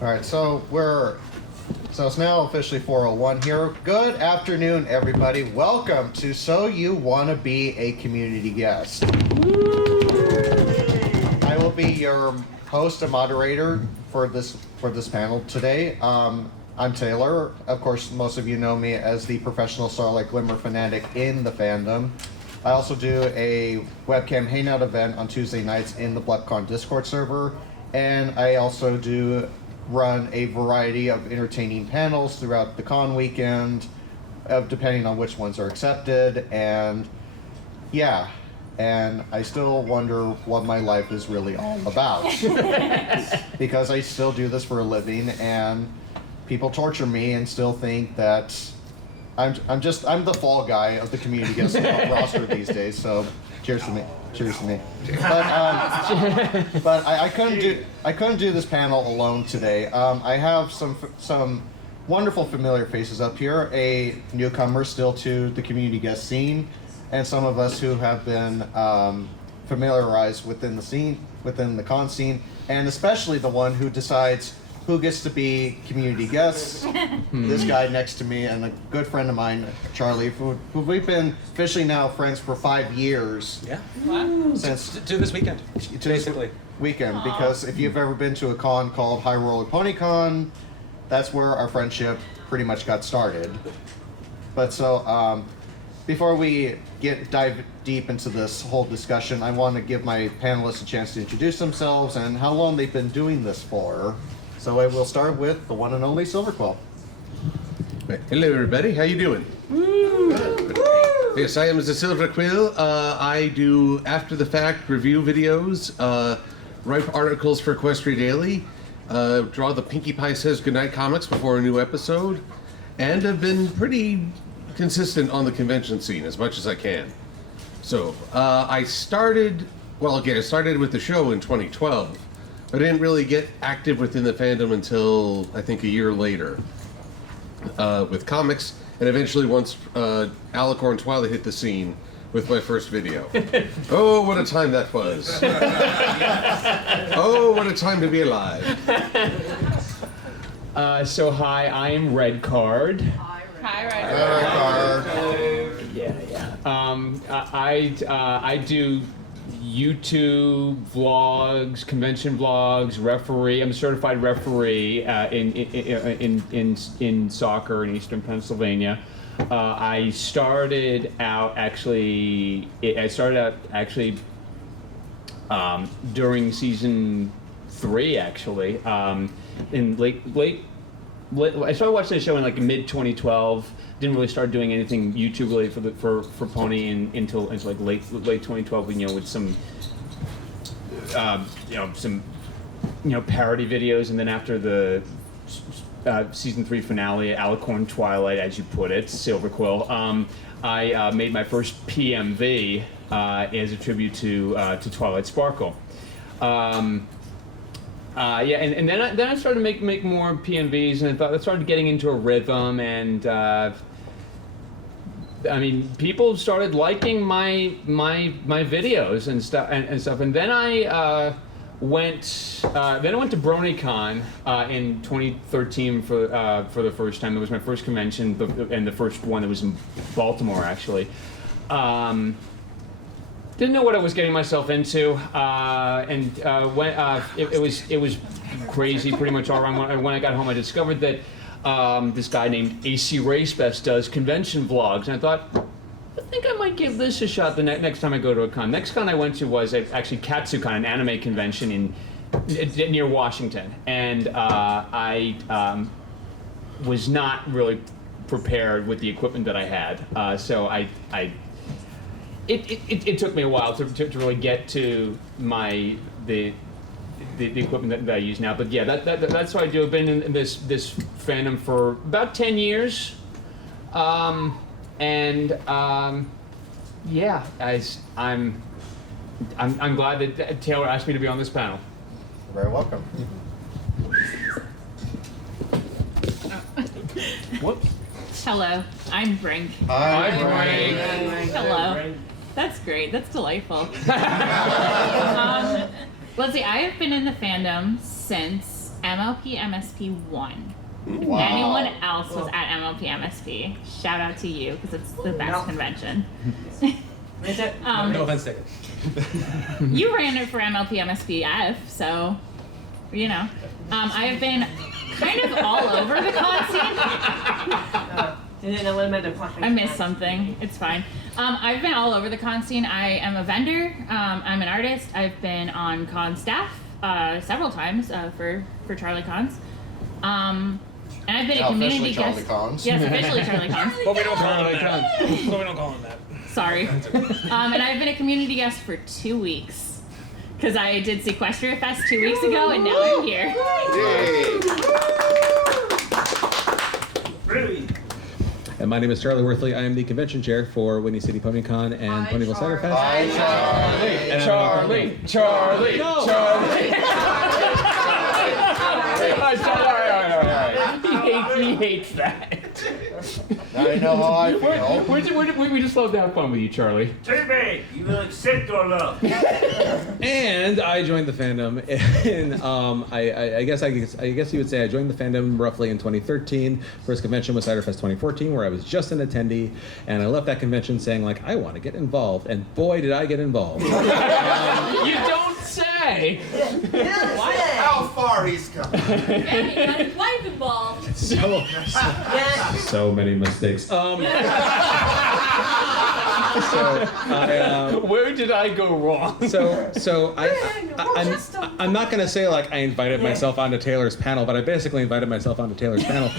All right, so it's now officially 4:01 here. Good afternoon, everybody. Welcome to So You Wanna Be a Community Guest. I will be your host and moderator for this panel today. I'm Taylor. Of course, most of you know me as the professional Starlight Glimmer fanatic in the fandom. I also do a webcam hangout event on Tuesday nights in the BlepCon Discord server, and I also do run a variety of entertaining panels throughout the con weekend, depending on which ones are accepted, and yeah, and I still wonder what my life is really all about. Because I still do this for a living, and people torture me and still think that I'm the fall guy of the community guest roster these days, so cheers to me. But I couldn't do this panel alone today. I have some wonderful familiar faces up here, a newcomer still to the community guest scene, and some of us who have been familiarized within the con scene, and especially the one who decides who gets to be community guests. This guy next to me and a good friend of mine, Charlie, who we've been officially now friends for 5 years. Yeah. Wow. Since to this weekend. Basically. Weekend, because if you've ever been to a con called High Roller Pony Con, that's where our friendship pretty much got started. But so, before we dive deep into this whole discussion, I want to give my panelists a chance to introduce themselves and how long they've been doing this for. So I will start with the one and only Silverquill. Hello, everybody. How you doing? Good. Yes, I am the Silverquill. I do after-the-fact review videos, write articles for Equestria Daily, draw the Pinkie Pie Says Goodnight comics before a new episode, and have been pretty consistent on the convention scene as much as I can. So I started with the show in 2012. I didn't really get active within the fandom until, I think, a year later with comics, and eventually once Alicorn Twilight hit the scene with my first video. Oh, what a time that was. Oh, what a time to be alive. So hi, I am Red Card. Hi, Red Yeah. I do YouTube vlogs, convention vlogs, referee. I'm a certified referee in soccer in Eastern Pennsylvania. I started out actually during season 3 actually. In late. I started watching the show in like mid 2012. Didn't really start doing anything YouTube related for Pony until like late 2012. With some parody videos, and then after the season 3 finale, Alicorn Twilight, as you put it, Silverquill, I made my first PMV as a tribute to Twilight Sparkle. And then I started to make more PMVs, and I started getting into a rhythm, and people started liking my videos and stuff, and then I went to BronyCon in 2013 for the first time. It was my first convention, and the first one that was in Baltimore actually. Didn't know what I was getting myself into, and it was crazy pretty much all around. When I got home, I discovered that this guy named AC Racebest does convention vlogs, and I thought, I think I might give this a shot the next time I go to a con. Next con I went to was actually KatsuCon, an anime convention near Washington, and I was not really prepared with the equipment that I had, so It took me a while to really get to the equipment that I use now, but yeah, that's what I do. I've been in this fandom for about 10 years, I'm glad that Taylor asked me to be on this panel. You're very welcome. Whoops. Hello, I'm Brink. Hi, Brink. Hello. That's great. That's delightful. Let's see. I have been in the fandom since MLP MSP 1. Wow. Anyone else was at MLP MSP, shout out to you because it's the best convention. Is it? No offense taken. You ran it for MLP MSPF, so you know. I have been kind of all over the con scene. I missed something. It's fine. I've been all over the con scene. I am a vendor. I'm an artist. I've been on con staff several times for Charlie Cons. And I've been a community Officially Charlie guest. Cons. Yes, officially Charlie Cons. But we don't call him that. But we don't call him that. Sorry. And I've been a community guest for 2 weeks. Because I did Sequestria Fest 2 weeks ago, and now I'm here. Really? And my name is Charlie Worthley. I am the convention chair for Whinny City PonyCon and Ponyville Cider Fest. Hi, Charlie. Charlie. He hates that. Now you know how I feel. We just love to have fun with you, Charlie. Timmy, you will accept or not? And I joined the fandom in, I guess you would say I joined the fandom roughly in 2013. First convention was Cider Fest 2014, where I was just an attendee, and I left that convention saying like, I want to get involved, and boy did I get involved. You don't say. How far he's come. Yeah, life involved. So many mistakes. Where did I go wrong? I'm not gonna say like I invited myself onto Taylor's panel, but I basically invited myself onto Taylor's panel.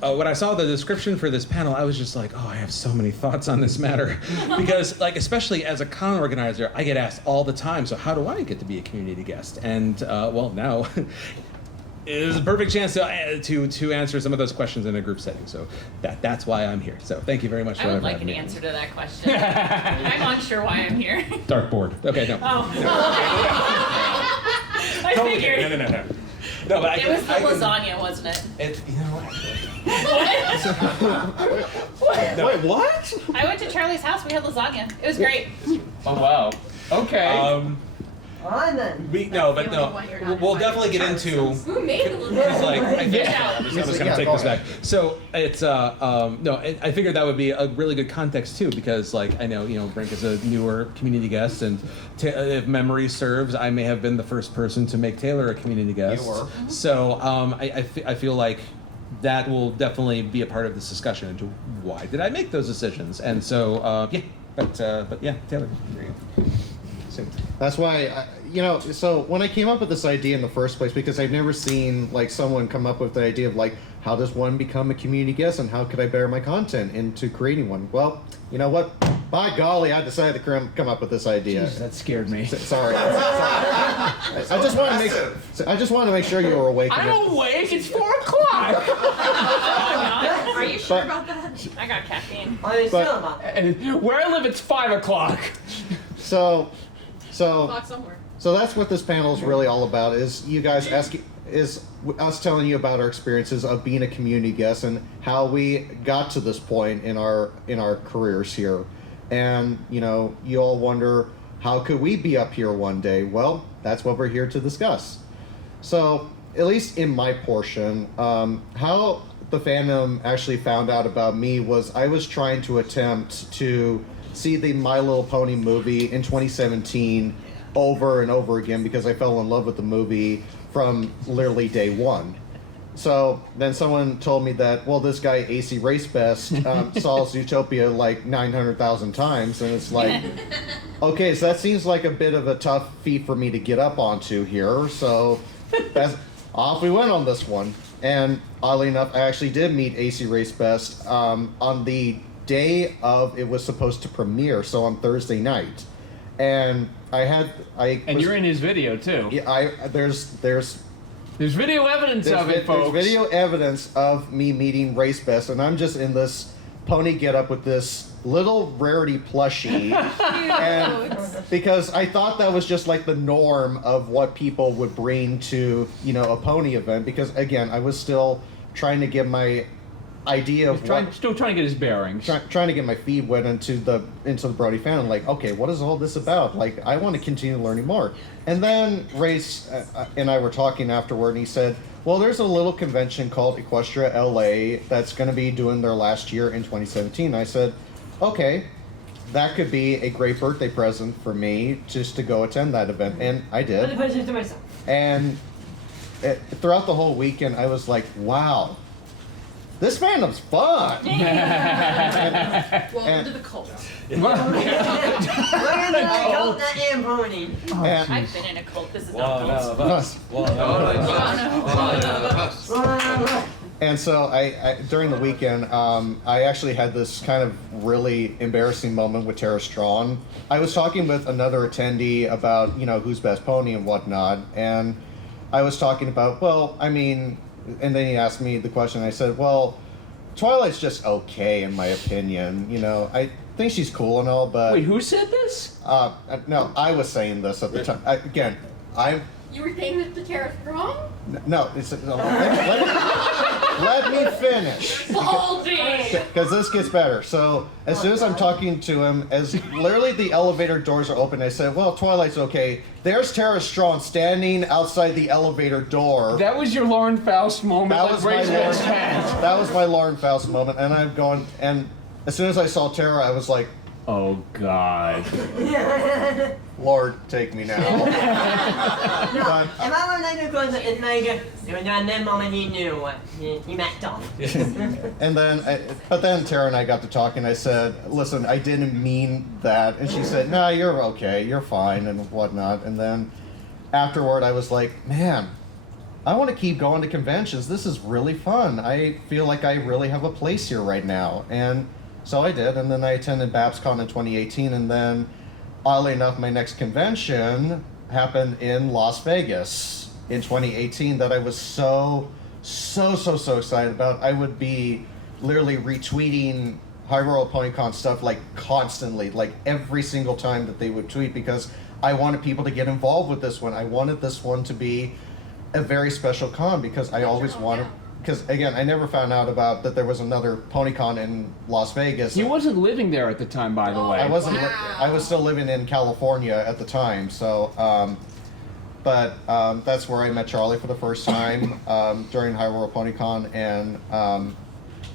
When I saw the description for this panel, I was just like, oh, I have so many thoughts on this matter, because like especially as a con organizer, I get asked all the time. So how do I get to be a community guest? And well, now. It was a perfect chance to answer some of those questions in a group setting. So that's why I'm here. So thank you very much for I would like having an me. answer to that question. I'm unsure why I'm here. Dartboard. Okay, no. Oh. I figured. No. No, but It was the lasagna, wasn't it? Wait, what? I went to Charlie's house. We had lasagna. It was great. Oh wow. Okay. We'll definitely get into. Who made the It's lasagna? like I Yeah. was gonna Yeah, take go this back. ahead. So it's I figured that would be a really good context too, because like I know Brink is a newer community guest, and if memory serves, I may have been the first person to make Taylor a community guest. You were. So I feel like that will definitely be a part of this discussion into why did I make those decisions, and so but yeah, Taylor. There you go. That's why, so when I came up with this idea in the first place, because I've never seen like someone come up with the idea of like, how does one become a community guest and how could I bear my content into creating one? Well, you know what? By golly, I decided to come up with this idea. Jeez, that scared me. Sorry. I just want to make sure you were awake. I'm awake. It's 4 o'clock. Are you sure But- about that? I got caffeine. And where I live, it's 5 o'clock. So Somewhere. that's what this panel is really all about. Is you guys is us telling you about our experiences of being a community guest and how we got to this point in our careers here, and you all wonder how could we be up here one day? Well, that's what we're here to discuss. So at least in my portion, how the fandom actually found out about me was I was trying to attempt to see the My Little Pony movie in 2017 over and over again because I fell in love with the movie from literally day one. So then someone told me that, well, this guy AC Racebest saw Zootopia like 900,000 times, and it's like, okay, so that seems like a bit of a tough feat for me to get up onto here. So off we went on this one, and oddly enough, I actually did meet AC Racebest on the day of it was supposed to premiere, so on Thursday night, and You're in his video too. Yeah, there's video evidence of it, folks. There's video evidence of me meeting Racebest, and I'm just in this pony getup with this little rarity plushie, and because I thought that was just like the norm of what people would bring to a pony event. Because again, I was still trying to get my idea of Still trying to get his bearings. trying to get my feet wet into the Brody fandom. Like, okay, what is all this about? Like, I want to continue learning more. And then Ray and I were talking afterward, and he said, well, there's a little convention called Equestria LA that's going to be doing their last year in 2017. I said, okay, that could be a great birthday present for me just to go attend that event. And I did. And throughout the whole weekend, I was like, wow, this fandom's fun. Welcome to the cult. Welcome to the cult that am pony. I've been in a cult. This is not One cult. of us. One of us. And so I during the weekend, I actually had this kind of really embarrassing moment with Tara Strawn. I was talking with another attendee about, who's best pony and whatnot, and I was talking about, well, I mean, and then he asked me the question. I said, well, Twilight's just okay in my opinion. I think she's cool and all, but Wait, who said this? no, I was saying this at the time. You were saying that the Tara Strong? No, let me finish. Baldy! Because this gets better. So as soon as I'm talking to him, as literally the elevator doors are open, I said, well, Twilight's okay. There's Tara Strong standing outside the elevator door. That was your Lauren Faust moment. That was my Lauren Faust moment. And I'm going, and as soon as I saw Tara, I was like, oh, God. Lord, take me now. No, if I were like a person, it's like, at that moment he knew what he messed up. And then, but then Tara and I got to talking. I said, listen, I didn't mean that. And she said, no, you're okay. You're fine and whatnot. And then afterward, I was like, man, I want to keep going to conventions. This is really fun. I feel like I really have a place here right now. And so I did. And then I attended BabsCon in 2018. And then, oddly enough, my next convention happened in Las Vegas in 2018 that I was so excited about. I would be literally retweeting High Royal PonyCon stuff like constantly, like every single time that they would tweet, because I wanted people to get involved with this one. I wanted this one to be a very special con, because I always wanted, because again, I never found out about that there was another PonyCon in Las Vegas. He wasn't living there at the time, by the way. I wasn't. Wow. I was still living in California at the time. So, but that's where I met Charlie for the first time during High Royal PonyCon, and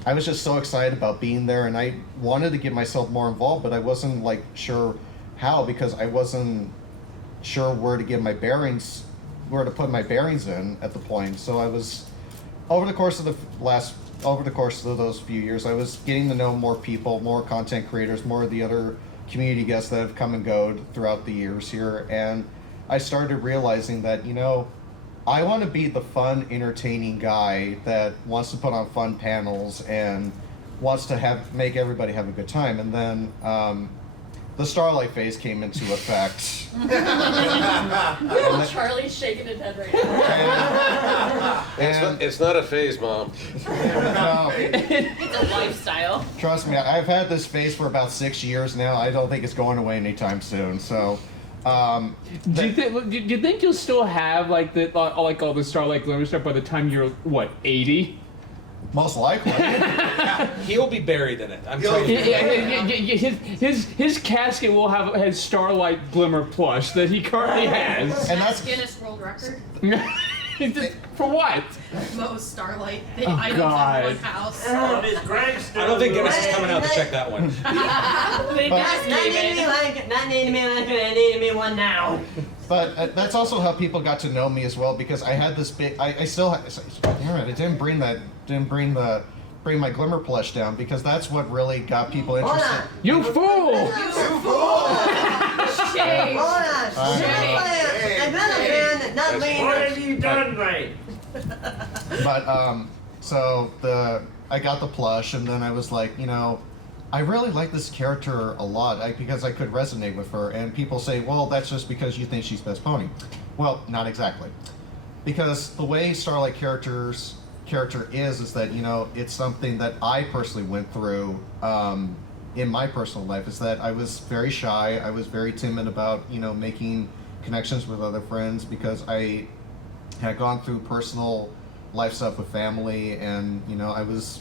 I was just so excited about being there, and I wanted to get myself more involved, but I wasn't like sure how, because I wasn't sure where to get my bearings, where to put my bearings in at the point. So I was over the course of those few years, I was getting to know more people, more content creators, more of the other community guests that have come and gone throughout the years here, and I started realizing that, I want to be the fun, entertaining guy that wants to put on fun panels and wants to make everybody have a good time. And then the Starlight phase came into effect. Charlie's shaking his head right now. And It's not a phase, Mom. no, It's a lifestyle. trust me, I've had this phase for about 6 years now. I don't think it's going away anytime soon. So, Do you think you'll still have like all the Starlight Glimmer stuff by the time you're 80? most likely. He'll be buried in it. I'm telling you. His casket has Starlight Glimmer plush that he currently has. And that's Guinness World Record. For what? Most Starlight items God. in one house. Oh, his gravestone. I don't think Guinness is coming out to check that one. They But- just Not gave need to be it. like, not need to be like it, I need to be one now. But that's also how people got to know me as well, because I had this big. I still. Damn it! I didn't bring my Glimmer plush down, because that's what really got people Hold interested. on. You fool! Shame. Hold on. I've been a fan that not What leaving. have you done right? But so I got the plush, and then I was like, I really like this character a lot, because I could resonate with her. And people say, well, that's just because you think she's best pony. Well, not exactly, because the way Starlight character is that, it's something that I personally went through in my personal life, is that I was very shy. I was very timid about, making connections with other friends, because I had gone through personal life stuff with family, and, I was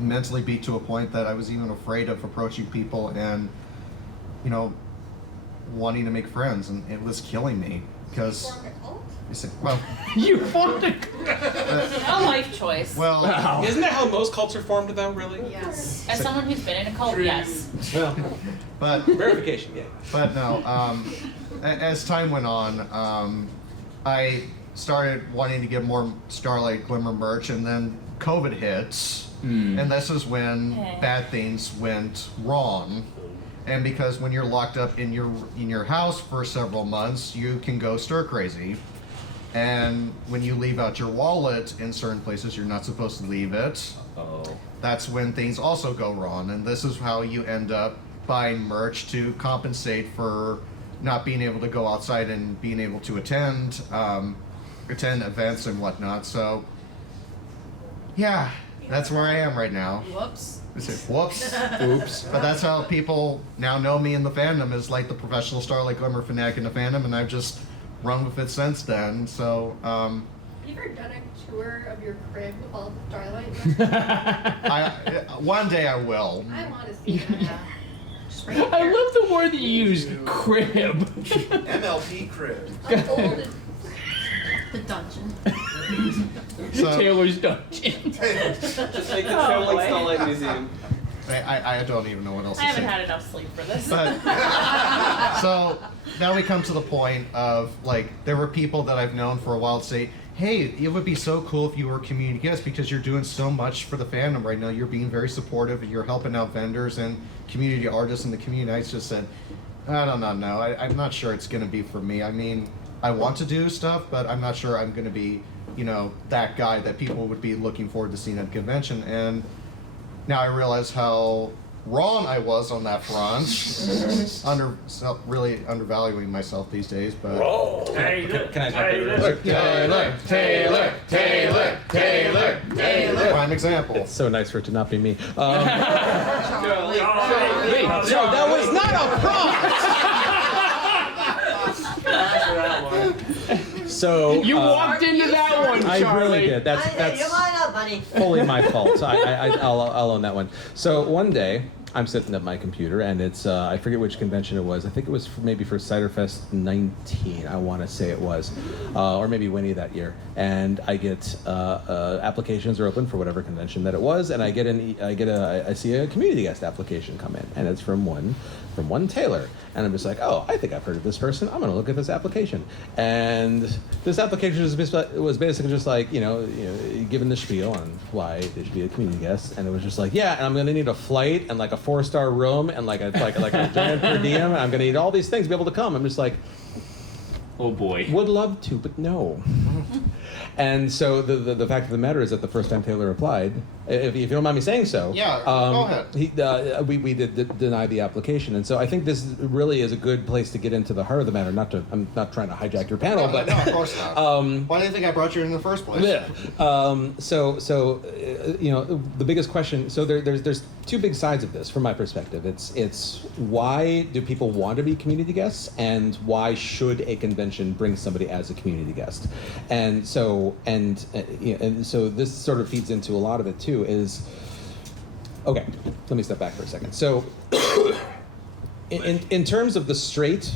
mentally beat to a point that I was even afraid of approaching people and, you know, wanting to make friends, and it was killing me because. Formed a cult? I said, well, You formed a. A life choice. well, Wow. Isn't that how most cults are formed, though? Really? Yes. As someone who's been in a cult, yes. Well, but verification, yeah. but no. As time went on, I started wanting to get more Starlight Glimmer merch, and then COVID hits, and this is when bad things went wrong. And because when you're locked up in your house for several months, you can go stir crazy. And when you leave out your wallet in certain places, you're not supposed to leave it. Oh. That's when things also go wrong. And this is how you end up buying merch to compensate for not being able to go outside and being able to attend events and whatnot. So, yeah, that's where I am right now. Whoops. I say, whoops. Oops. But that's how people now know me in the fandom, is like the professional Starlight Glimmer fanatic in the fandom, and I've just run with it since then. So, Have you ever done a tour of your crib with all the Starlight? one day I will. I want to see that. Just right I here. love the word that you used, crib. MLP crib. Unfolded. The dungeon. So, Taylor's dungeon. Just make the Oh, Starlight boy. Starlight Museum. I don't even know what else I to haven't say. had enough sleep for this. But so now we come to the point of, like, there were people that I've known for a while say, hey, it would be so cool if you were a community guest because you're doing so much for the fandom right now. You're being very supportive and you're helping out vendors and community artists, and the community. I just said, I don't know. I'm not sure it's going to be for me. I mean, I want to do stuff, but I'm not sure I'm going to be, you know, that guy that people would be looking forward to seeing at a convention. And now I realize how wrong I was on that front. Really undervaluing myself these days, but Taylor, Can I Taylor, prime example. It's so nice for it to not be me. Charlie. That was not a prompt! So, You walked into that one, Charlie. I really did. That's You're mine up, buddy. fully my fault. I'll own that one. So one day, I'm sitting at my computer, and it's I forget which convention it was. I think it was maybe for Ciderfest 19. I want to say it was, or maybe Whinny that year. And I get applications are open for whatever convention that it was, and I see a community guest application come in, and it's from one Taylor. And I'm just like, oh, I think I've heard of this person. I'm going to look at this application. And this application was basically just like, you know, given the spiel on why they should be a community guest. And it was just like, yeah, and I'm going to need a flight and like a 4-star room and like a giant per diem. And I'm going to need all these things to be able to come. I'm just like, Oh boy. would love to, but no. And so the fact of the matter is that the first time Taylor applied, if you don't mind me saying so, Yeah, go ahead. We did deny the application, and so I think this really is a good place to get into the heart of the matter. I'm not trying to hijack your panel, but no, of course not. Why do you think I brought you in the first place? yeah. You know, the biggest question. So there's two big sides of this from my perspective. It's why do people want to be community guests, and why should a convention bring somebody as a community guest? And so this sort of feeds into a lot of it too. Is okay. Let me step back for a second. So, in terms of the straight.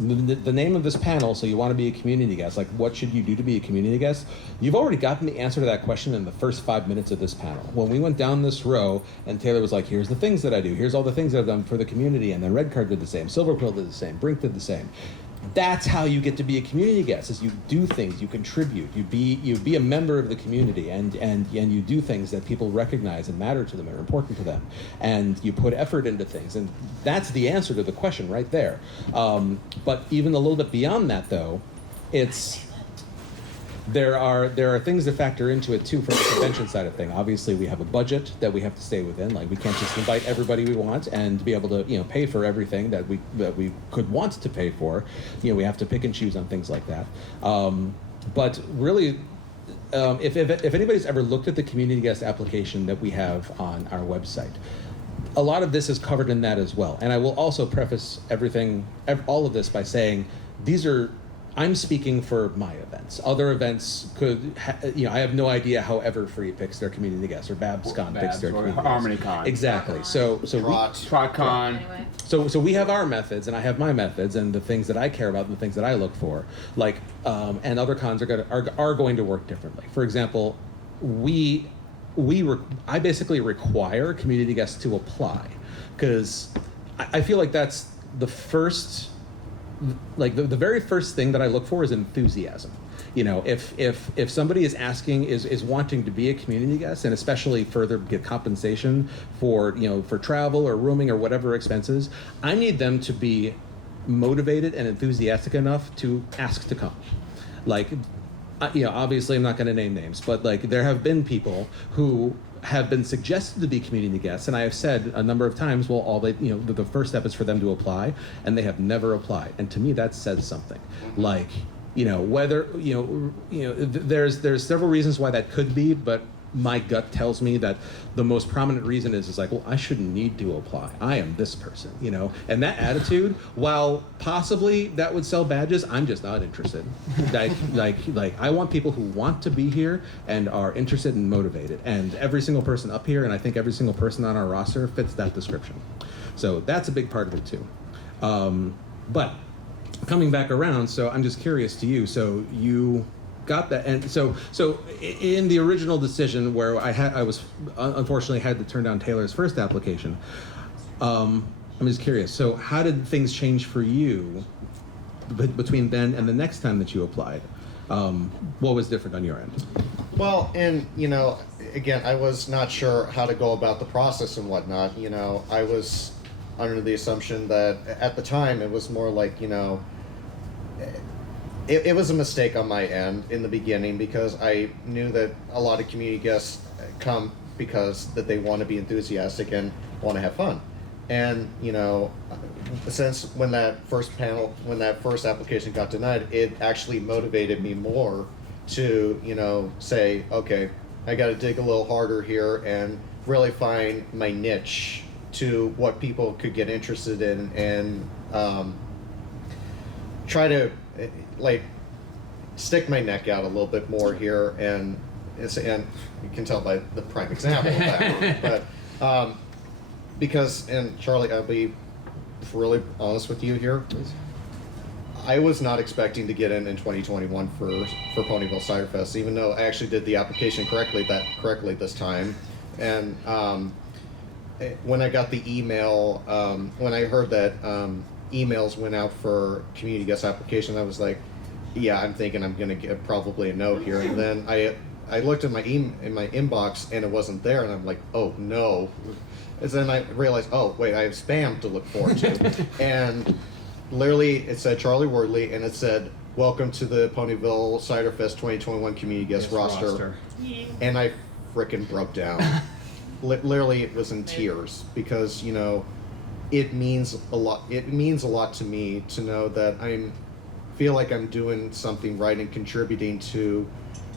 The name of this panel, so you want to be a community guest, like what should you do to be a community guest? You've already gotten the answer to that question in the first 5 minutes of this panel. When we went down this row and Taylor was like, here's the things that I do, here's all the things that I've done for the community, and then Red Card did the same, Silver Quill did the same, Brink did the same. That's how you get to be a community guest, is you do things, you contribute, you be a member of the community, and you do things that people recognize and matter to them and are important to them, and you put effort into things, and that's the answer to the question right there. But even a little bit beyond that, though, there are things that factor into it too from the convention side of thing. Obviously, we have a budget that we have to stay within. Like, we can't just invite everybody we want and be able to, pay for everything that we could want to pay for. We have to pick and choose on things like that. But really, if anybody's ever looked at the community guest application that we have on our website, a lot of this is covered in that as well. And I will also preface all of this by saying these are I'm speaking for my events. Other events could, I have no idea how Everfree picks their community guests or BabsCon picks their community guests. HarmonyCon. Exactly. So TrotCon. Anyway. So we have our methods, and I have my methods, and the things that I care about, and the things that I look for. And other cons are going to work differently. For example, I basically require community guests to apply, because I feel like that's the first, the very first thing that I look for is enthusiasm. If somebody is asking, is wanting to be a community guest, and especially further get compensation for travel or rooming or whatever expenses, I need them to be motivated and enthusiastic enough to ask to come. Obviously I'm not going to name names, but there have been people who have been suggested to be community guests, and I have said a number of times, well, the first step is for them to apply, and they have never applied, and to me that says something. There's several reasons why that could be, but my gut tells me that the most prominent reason is well, I shouldn't need to apply. I am this person, and that attitude, while possibly that would sell badges, I'm just not interested. I want people who want to be here and are interested and motivated, and every single person up here, and I think every single person on our roster fits that description. So that's a big part of it too. But coming back around, so I'm just curious to you. So you got that, and so in the original decision where I was unfortunately had to turn down Taylor's first application, I'm just curious, so how did things change for you between then and the next time that you applied? What was different on your end? Well, and again, I was not sure how to go about the process and whatnot. I was under the assumption that at the time it was more like it was a mistake on my end in the beginning, because I knew that a lot of community guests come because that they want to be enthusiastic and want to have fun. And, since when that first application got denied, it actually motivated me more to, say, okay, I got to dig a little harder here and really find my niche to what people could get interested in, and try to stick my neck out a little bit more here, and you can tell by the prime example of that. But because, and Charlie, I'll be really honest with you here. I was not expecting to get in 2021 for Ponyville Cider Fest, even though I actually did the application correctly this time. And when I got the email, when I heard that emails went out for community guest application, I was like, yeah, I'm thinking I'm gonna get probably a no here. And then I looked at in my inbox and it wasn't there, and I'm like, oh no. And then I realized, oh wait, I have spam to look forward to. And literally it said Charlie Wordley, and it said, welcome to the Ponyville Cider Fest 2021 community guest roster. And I frickin' broke down. Literally, it was in tears, because it means a lot. It means a lot to me to know that I feel like I'm doing something right and contributing to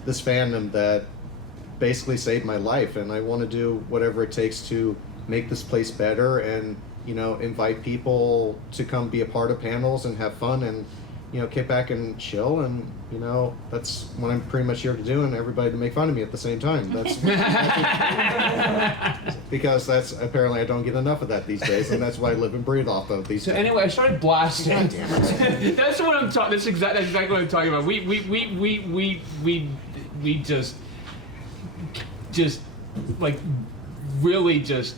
this fandom that basically saved my life, and I want to do whatever it takes to make this place better, and invite people to come be a part of panels and have fun, and kick back and chill, and that's what I'm pretty much here to do, and everybody to make fun of me at the same time. That's because that's apparently I don't get enough of that these days, and that's why I live and breathe off of these. So anyway, I started blasting. That's what I'm talking. That's exactly what I'm talking about. We just like really just.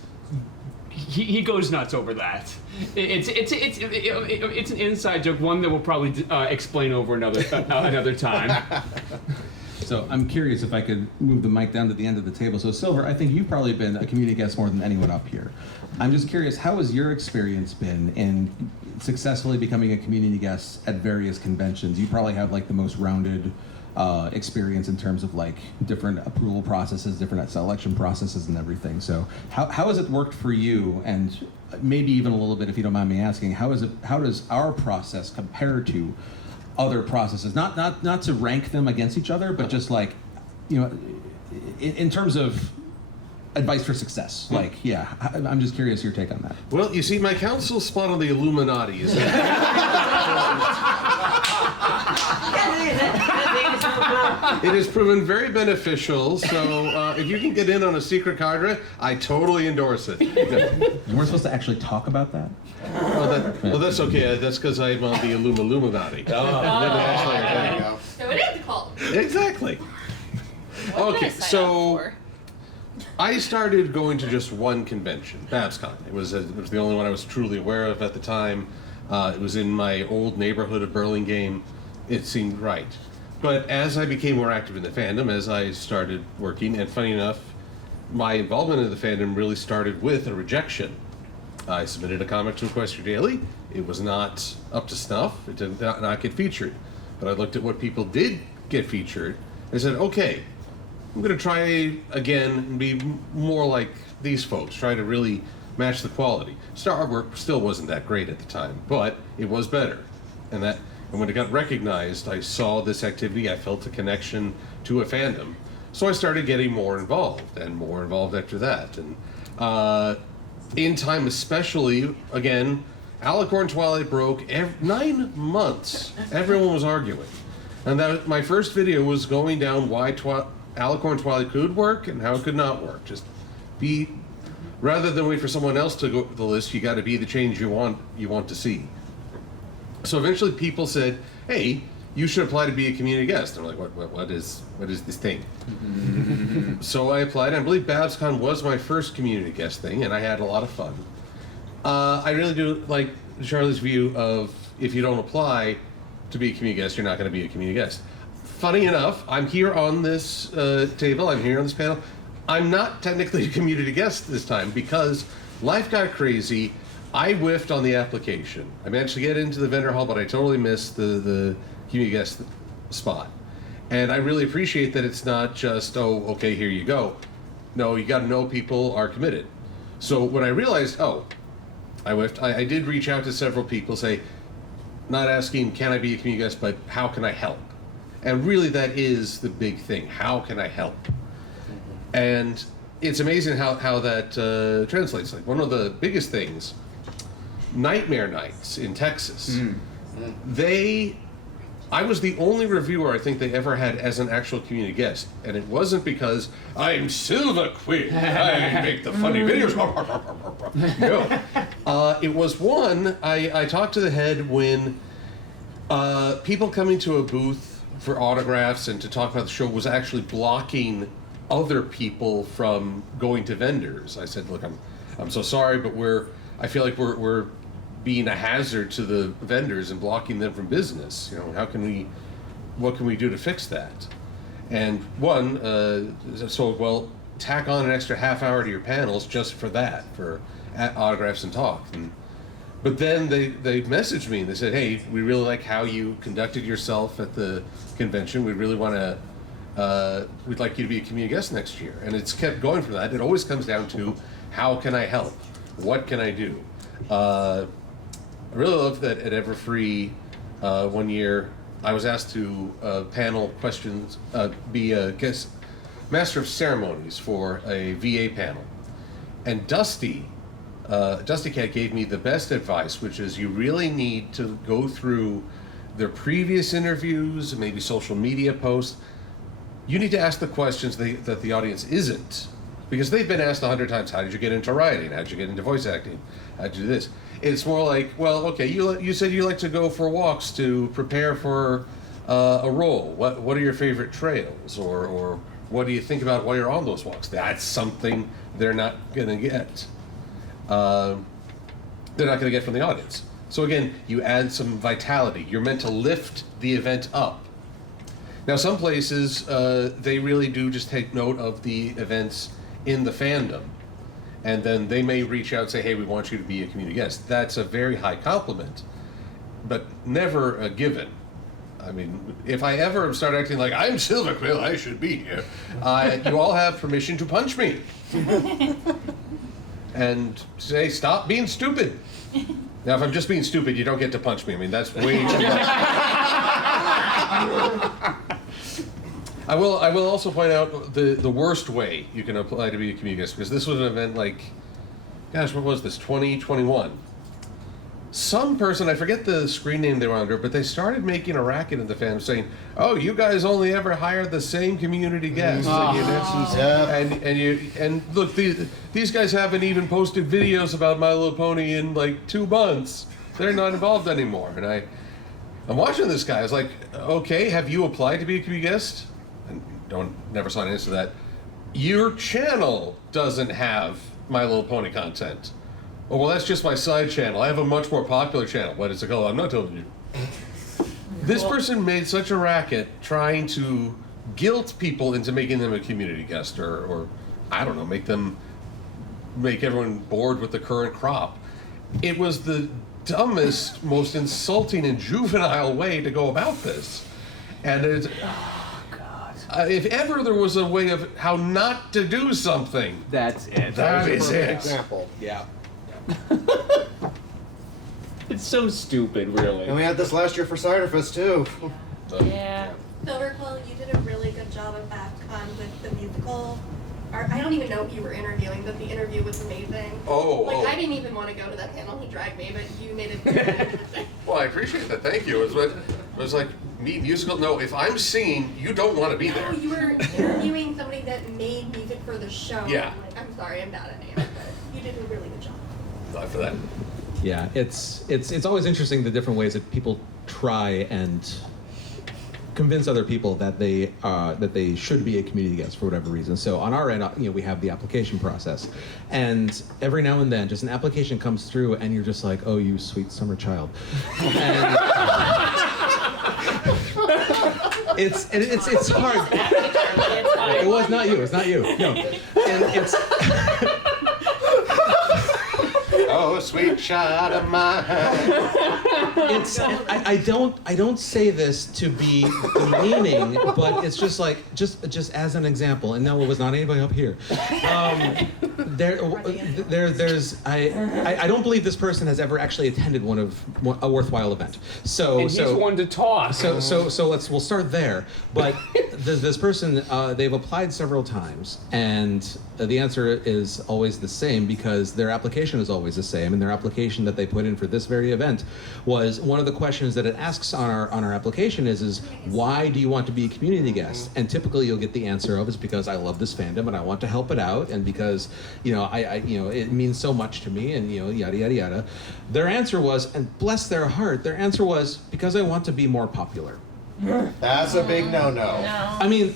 He goes nuts over that. It's an inside joke, one that we'll probably explain over another time. So I'm curious if I could move the mic down to the end of the table. So Silver, I think you've probably been a community guest more than anyone up here. I'm just curious, how has your experience been in successfully becoming a community guest at various conventions? You probably have the most rounded experience in terms of different approval processes, different selection processes, and everything. So how has it worked for you? And maybe even a little bit, if you don't mind me asking, how does our process compare to other processes? Not to rank them against each other, but just in terms of advice for success. I'm just curious your take on that. Well, you see, my council spot on the Illuminati is It has proven very beneficial, so if you can get in on a secret cadre, I totally endorse it. You weren't supposed to actually talk about that? Well, that's okay. That's because I'm on the Illuminati. There you go. So it is called. Exactly. What did Okay, I sign so up for? I started going to just one convention, BabsCon. It was the only one I was truly aware of at the time. It was in my old neighborhood of Burlingame. It seemed right. But as I became more active in the fandom, as I started working, and funny enough, my involvement in the fandom really started with a rejection. I submitted a comic to Equestria Daily. It was not up to snuff. It did not get featured. But I looked at what people did get featured and said, okay, I'm going to try again and be more like these folks, try to really match the quality. Star Work still wasn't that great at the time, but it was better. And when it got recognized, I saw this activity, I felt a connection to a fandom. So I started getting more involved and more involved after that. And in time especially, again, Alicorn Twilight broke 9 months. Everyone was arguing. And that my first video was going down why Alicorn Twilight could work and how it could not work. Just be, rather than wait for someone else to go up the list, you got to be the change you want to see. So eventually people said, hey, you should apply to be a community guest. I'm like, what is this thing? So I applied. I believe BabsCon was my first community guest thing, and I had a lot of fun. I really do like Charlie's view of if you don't apply to be a community guest, you're not going to be a community guest. Funny enough, I'm here on this table, I'm here on this panel. I'm not technically a community guest this time because life got crazy. I whiffed on the application. I managed to get into the vendor hall, but I totally missed the community guest spot. And I really appreciate that it's not just, oh, okay, here you go. No, you got to know people are committed. So when I realized, oh, I whiffed, I did reach out to several people, say, not asking, can I be a community guest, but how can I help? And really that is the big thing. How can I help? And it's amazing how that translates. Like one of the biggest things, Nightmare Nights in Texas, I was the only reviewer I think they ever had as an actual community guest. And it wasn't because I'm Silver Quill, I make the funny videos. No. It was one, I talked to the head when people coming to a booth for autographs and to talk about the show was actually blocking other people from going to vendors. I said, look, I'm so sorry, but I feel like we're being a hazard to the vendors and blocking them from business. You know, what can we do to fix that? And tack on an extra half hour to your panels just for that, for autographs and talk. But then they messaged me and they said, hey, we really like how you conducted yourself at the convention. We really want to, we'd like you to be a community guest next year. And it's kept going from that. It always comes down to, how can I help? What can I do? I really love that at Everfree, 1 year, I was asked to panel questions, be a guest master of ceremonies for a VA panel. And Dusty Cat gave me the best advice, which is you really need to go through their previous interviews, maybe social media posts. You need to ask the questions that the audience isn't. Because they've been asked 100 times, how did you get into writing? How did you get into voice acting? How did you do this? It's more like, well, okay, you said you like to go for walks to prepare for a role. What are your favorite trails? Or what do you think about while you're on those walks? That's something they're not going to get. They're not going to get from the audience. So again, you add some vitality. You're meant to lift the event up. Now, some places, they really do just take note of the events in the fandom. And then they may reach out and say, hey, we want you to be a community guest. That's a very high compliment, but never a given. I mean, if I ever start acting like, I'm Silver Quill, I should be here, you all have permission to punch me. And say, stop being stupid. Now, if I'm just being stupid, you don't get to punch me. I mean, that's way too much. I will also point out the worst way you can apply to be a community guest, because this was an event like, gosh, what was this, 2021? some person, I forget the screen name they were under, but they started making a racket in the fandom saying, "Oh, you guys only ever hire the same community guests." And look, these guys haven't even posted videos about My Little Pony in like 2 months. They're not involved anymore. And I'm watching this guy. I was like, okay, have you applied to be a community guest? And never saw an answer to that. Your channel doesn't have My Little Pony content. Oh, well, that's just my side channel. I have a much more popular channel. What is it called? I'm not telling you. This person made such a racket trying to guilt people into making them a community guest, or I don't know, make everyone bored with the current crop. It was the dumbest, most insulting and juvenile way to go about this. And if if ever there was a way of how not to do something, That's it. that is it. Example. Yeah. It's so stupid, really. And we had this last year for Ciderfest too. Yeah. Silver Quill, you did a really good job at BAFCON with the musical. I don't even know who you were interviewing, but the interview was amazing. I didn't even want to go to that panel. He dragged me, but you made it very interesting. Well, I appreciate that. Thank you. It was like me musical. No, if I'm singing, you don't want to be there. No, you were interviewing somebody that made music for the show. Yeah. I'm sorry, I'm bad at names, but you did a really good job. Not for that. Yeah, it's always interesting the different ways that people try and convince other people that they should be a community guest for whatever reason. So on our end, we have the application process, and every now and then, just an application comes through, and you're just like, oh, you sweet summer child. And it's hard. It was not you. It's not you. No, and it's. Oh, sweet child of mine. I don't say this to be demeaning, but it's just like just as an example. And no, it was not anybody up here. I don't believe this person has ever actually attended a worthwhile event. So And he's one to talk. So we'll start there. But this person, they've applied several times, and the answer is always the same because their application is always the same, and their application that they put in for this very event was one of the questions that it asks on our application is why do you want to be a community guest? And typically you'll get the answer of it's because I love this fandom and I want to help it out, and because it means so much to me, and yada yada yada. Their answer was, and bless their heart, their answer was because I want to be more popular. That's a big no-no. No. I mean,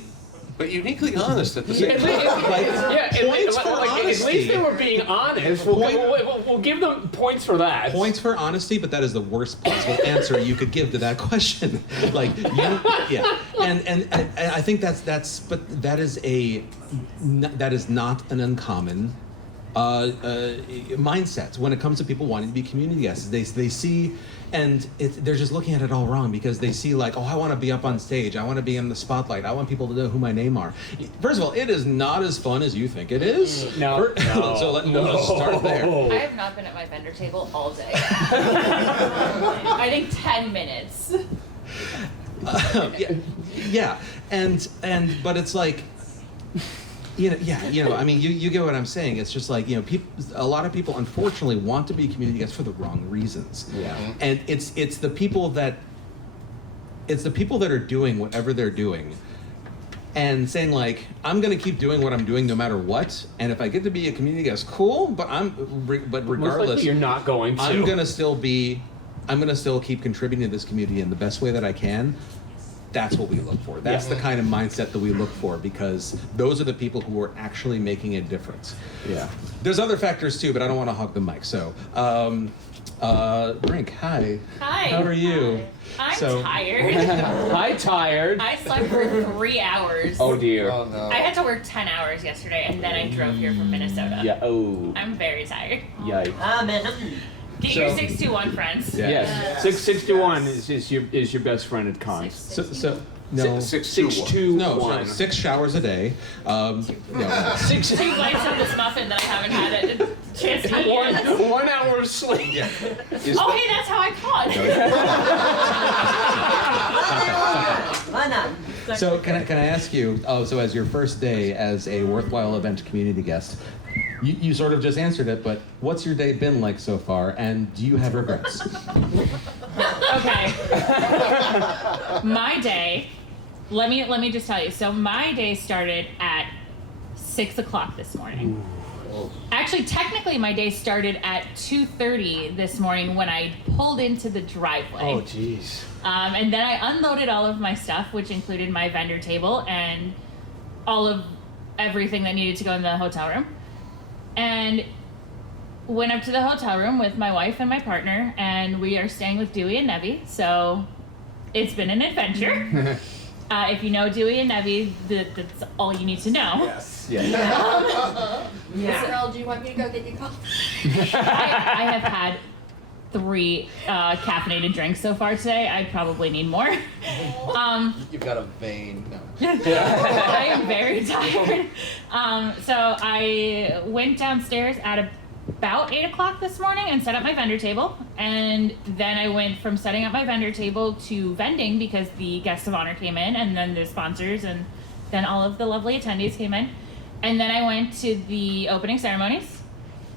But uniquely honest at the same time. At least they were being honest. We'll give them points for that. Points for honesty, but that is the worst possible answer you could give to that question. And I think that is not an uncommon mindset when it comes to people wanting to be community guests. They see, and they're just looking at it all wrong because they see like, oh, I want to be up on stage, I want to be in the spotlight, I want people to know who my name are. First of all, it is not as fun as you think it is. No. So let's start there. I have not been at my vendor table all day. I think 10 minutes. But it's like, I mean, you get what I'm saying. It's just like, a lot of people unfortunately want to be community guests for the wrong reasons. Yeah. And it's the people that are doing whatever they're doing and saying like, I'm gonna keep doing what I'm doing no matter what, and if I get to be a community guest, cool, but regardless, Most likely you're not going to. I'm gonna still keep contributing to this community in the best way that I can. That's what we look for. That's the kind of mindset that we look for, because those are the people who are actually making a difference. Yeah. There's other factors too, but I don't want to hog the mic. So, Brink, hi. Hi. How are you? I'm tired. Hi, tired. I slept for 3 hours. Oh dear. Oh no. I had to work 10 hours yesterday, and then I drove here from Minnesota. Yeah. Oh. I'm very tired. Yikes. Get your 621 friends. Yeah. Yes. 661 is your best friend at cons. No. 621. 6 showers a day. No. 2 bites of this muffin that I haven't had a chance to eat yet. 1 hour of sleep. Yeah. Oh, hey, that's how I caught. So can I ask you? Oh, so as your first day as a worthwhile event community guest, You sort of just answered it, but what's your day been like so far, and do you have regrets? Okay. My day, let me just tell you. So my day started at 6 o'clock this morning. Actually, technically, my day started at 2:30 this morning when I pulled into the driveway. Oh, jeez. And then I unloaded all of my stuff, which included my vendor table and all of everything that needed to go in the hotel room. And went up to the hotel room with my wife and my partner, and we are staying with Dewey and Nebby, so it's been an adventure. If you know Dewey and Nebby, that's all you need to know. Yes. Girl, do you want me to go get you coffee? I have had 3 caffeinated drinks so far today. I probably need more. You've got a vein. No. I am very tired. So I went downstairs at about 8 o'clock this morning and set up my vendor table. And then I went from setting up my vendor table to vending because the guests of honor came in, and then the sponsors, and then all of the lovely attendees came in. And then I went to the opening ceremonies.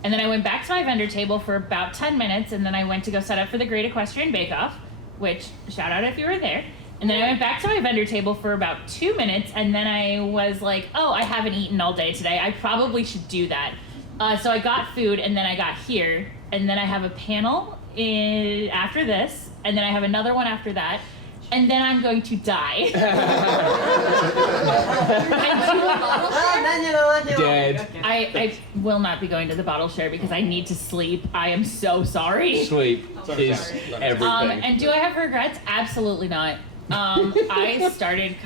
And then I went back to my vendor table for about 10 minutes, and then I went to go set up for the Great Equestrian Bake Off, which, shout out if you were there. And then I went back to my vendor table for about 2 minutes, and then I was like, oh, I haven't eaten all day today. I probably should do that. So I got food, and then I got here, and then I have a panel after this, and then I have another one after that, and then I'm going to die. Dead. I will not be going to the bottle share because I need to sleep. I am so sorry. Sleep is everything. And do I have regrets? Absolutely not. I started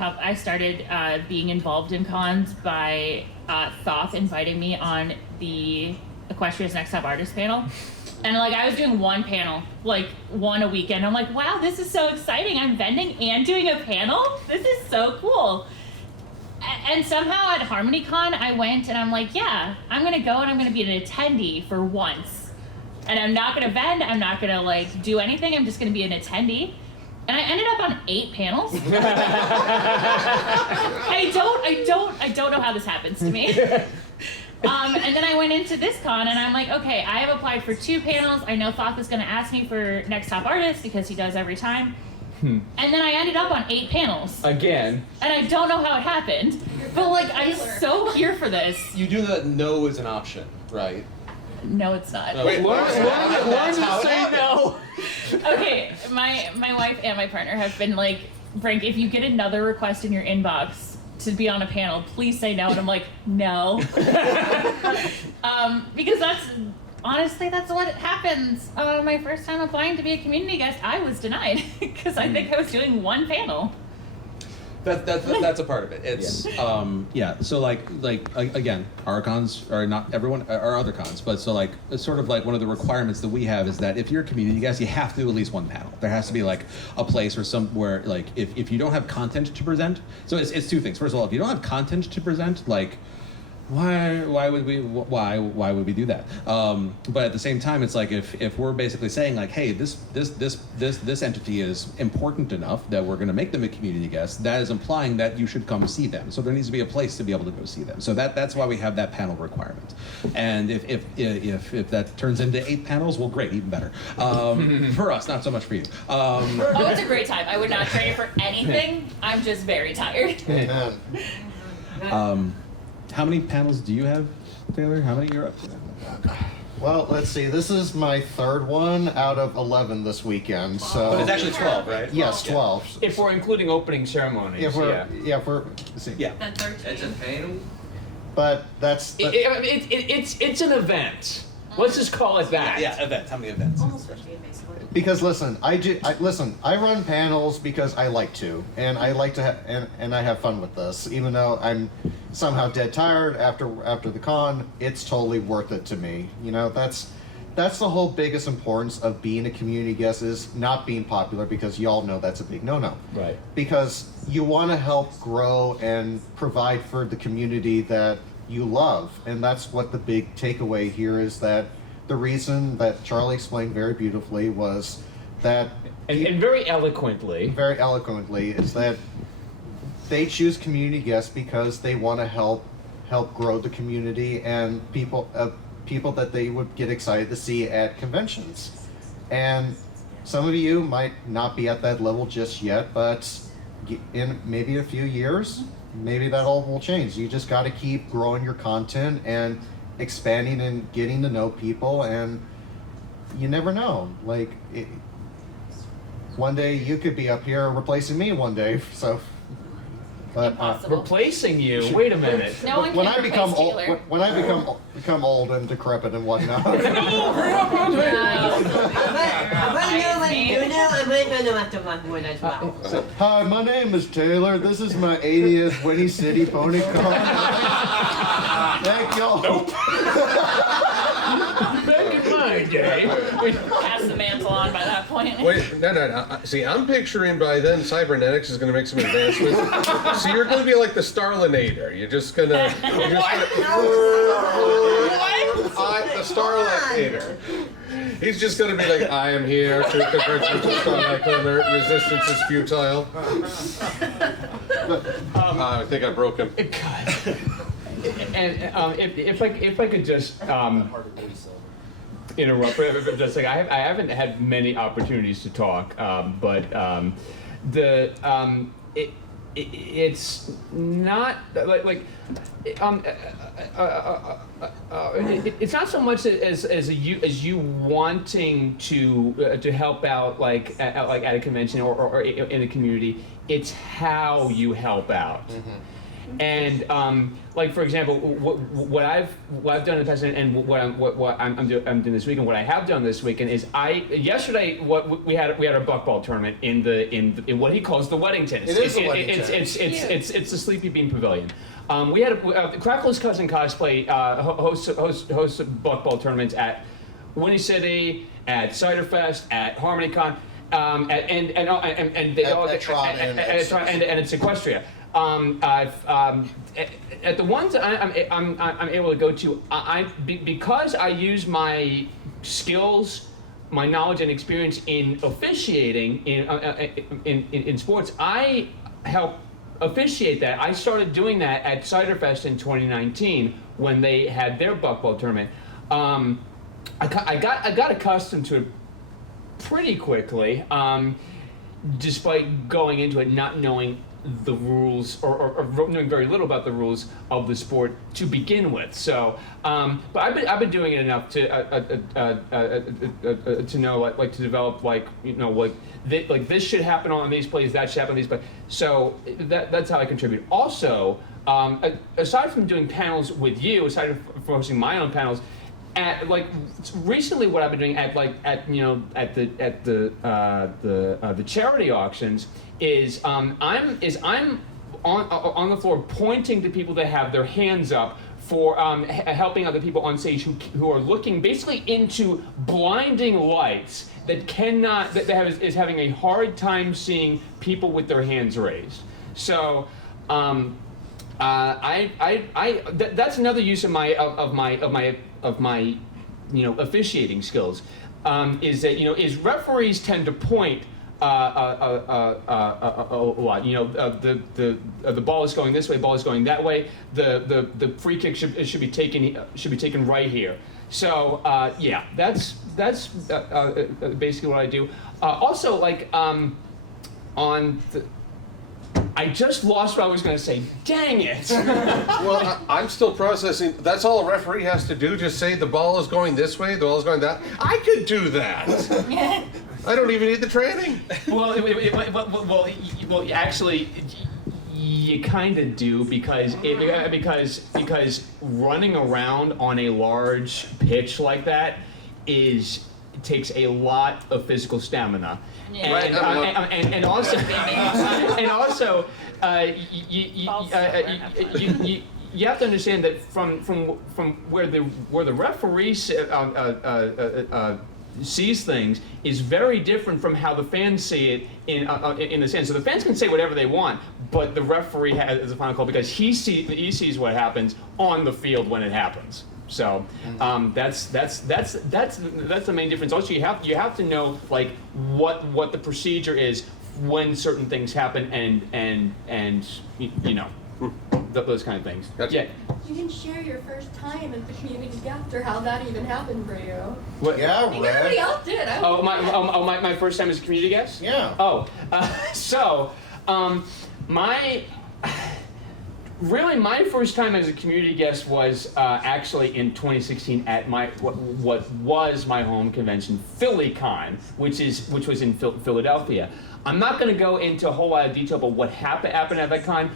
being involved in cons by Thoth inviting me on the Equestria's Next Top Artist panel. And like I was doing one panel, like one a weekend. I'm like, wow, this is so exciting. I'm vending and doing a panel. This is so cool. And somehow at HarmonyCon, I went and I'm like, yeah, I'm gonna go and I'm gonna be an attendee for once. And I'm not gonna vend, I'm not gonna like do anything, I'm just gonna be an attendee. And I ended up on 8 panels. I don't know how this happens to me. And then I went into this con and I'm like, okay, I have applied for 2 panels. I know Thoth is gonna ask me for Next Top Artist because he does every time. And then I ended up on 8 panels. Again. And I don't know how it happened. But like, I'm so here for this. You do that no is an option, right? No, it's not. Wait, Learn to say no. Okay, my wife and my partner have been like, Frank, if you get another request in your inbox to be on a panel, please say no. And I'm like, no. Because honestly, that's what happens. My first time applying to be a community guest, I was denied because I think I was doing 1 panel. That's a part of it. It's yeah. So like again, our cons are not everyone our other cons, but so like it's sort of like one of the requirements that we have is that if you're a community guest, you have to do at least 1 panel. There has to be like a place or somewhere like if you don't have content to present. So it's 2 things. First of all, if you don't have content to present, like why would we do that? But at the same time, it's like if we're basically saying like, hey, this entity is important enough that we're going to make them a community guest, that is implying that you should come see them. So there needs to be a place to be able to go see them. So that's why we have that panel requirement. And if that turns into 8 panels, well, great, even better. For us, not so much for you. Oh, it's a great time. I would not trade it for anything. I'm just very tired. How many panels do you have, Taylor? How many you're up to? Well, let's see. This is my 3rd one out of 11 this weekend. So But it's actually 12, right? yes, 12. If we're including opening ceremonies, If we're see. Yeah. It's a panel. But that's It's an event. Let's just call it that. Yeah, events. How many events? because listen, I run panels because I like to, and I like to and I have fun with this. Even though I'm somehow dead tired after the con, it's totally worth it to me. You know, that's the whole biggest importance of being a community guest is not being popular, because y'all know that's a big no-no. Right. Because you want to help grow and provide for the community that you love, and that's what the big takeaway here is, that the reason that Charlie explained very beautifully was that And very eloquently. is that they choose community guests because they want to help help grow the community and people that they would get excited to see at conventions. And some of you might not be at that level just yet, but in maybe a few years, maybe that all will change. You just got to keep growing your content and expanding and getting to know people, and you never know. Like, one day you could be up here replacing me one day, so. But Impossible. Replacing you? Wait a minute. No one when can I become replace old, Taylor. when I become old and decrepit and whatnot. I'm gonna go after my word as well. Hi, my name is Taylor. This is my 80th Whinny City pony con. Thank y'all. Back in my day. Pass the mantle on by that point. Wait, no. See, I'm picturing by then cybernetics is going to make some advancements. So you're going to be like the Starlinator. You're just going to. The Starlinator. He's just going to be like, I am here to convert you to Starlight Glimmer. Resistance is futile. I think I broke him. God. And if I could just interrupt, just like I haven't had many opportunities to talk, but it's not it's not so much as you wanting to help out like at a convention or in a community. It's how you help out. Mm-hmm. And like for example, what I've done in the past and what I'm doing this weekend, what I have done this weekend is yesterday we had a buckball tournament in what he calls the Weddington. It is the Weddington. It's the Sleepy Bean Pavilion. We had Crackle's Cousin Cosplay hosts buckball tournaments at Whinny City, at Ciderfest, at HarmonyCon, and it's Equestria. At the ones that I'm able to go to, because I use my skills, my knowledge and experience in officiating in sports, I help officiate that. I started doing that at Ciderfest in 2019 when they had their buckball tournament. I got accustomed to it pretty quickly, despite going into it not knowing the rules or knowing very little about the rules of the sport to begin with. So, but I've been doing it enough to know like to develop like this should happen on these plays, that should happen on these plays. So that's how I contribute. Also, aside from doing panels with you, aside from hosting my own panels, at like recently, what I've been doing at the charity auctions is I'm on the floor pointing to people that have their hands up for helping other people on stage who are looking basically into blinding lights that is having a hard time seeing people with their hands raised. So that's another use of my officiating skills, is that is referees tend to point a lot. The ball is going this way, ball is going that way. The free kick should be taken right here. So yeah, that's basically what I do. Also, like on the. I just lost what I was going to say. Dang it! Well, I'm still processing. That's all a referee has to do. Just say the ball is going this way, the ball is going that. I could do that. I don't even need the training. Well, actually, you kind of do because running around on a large pitch like that takes a lot of physical stamina. Yeah. And also you have to understand that from where the referee sees things is very different from how the fans see it in the sense. So the fans can say whatever they want, but the referee has a final call because he sees what happens on the field when it happens. So that's the main difference. Also, you have to know like what the procedure is when certain things happen, and you know. those kind of things. Gotcha. Yeah. You can share your first time at the community gift or how that even happened for you. What? Yeah, Maybe everybody else did. I Oh, don't my first time as a community guest? Yeah. Oh, really my first time as a community guest was actually in 2016 at what was my home convention, PhillyCon, which was in Philadelphia. I'm not going to go into a whole lot of detail about what happened at that con,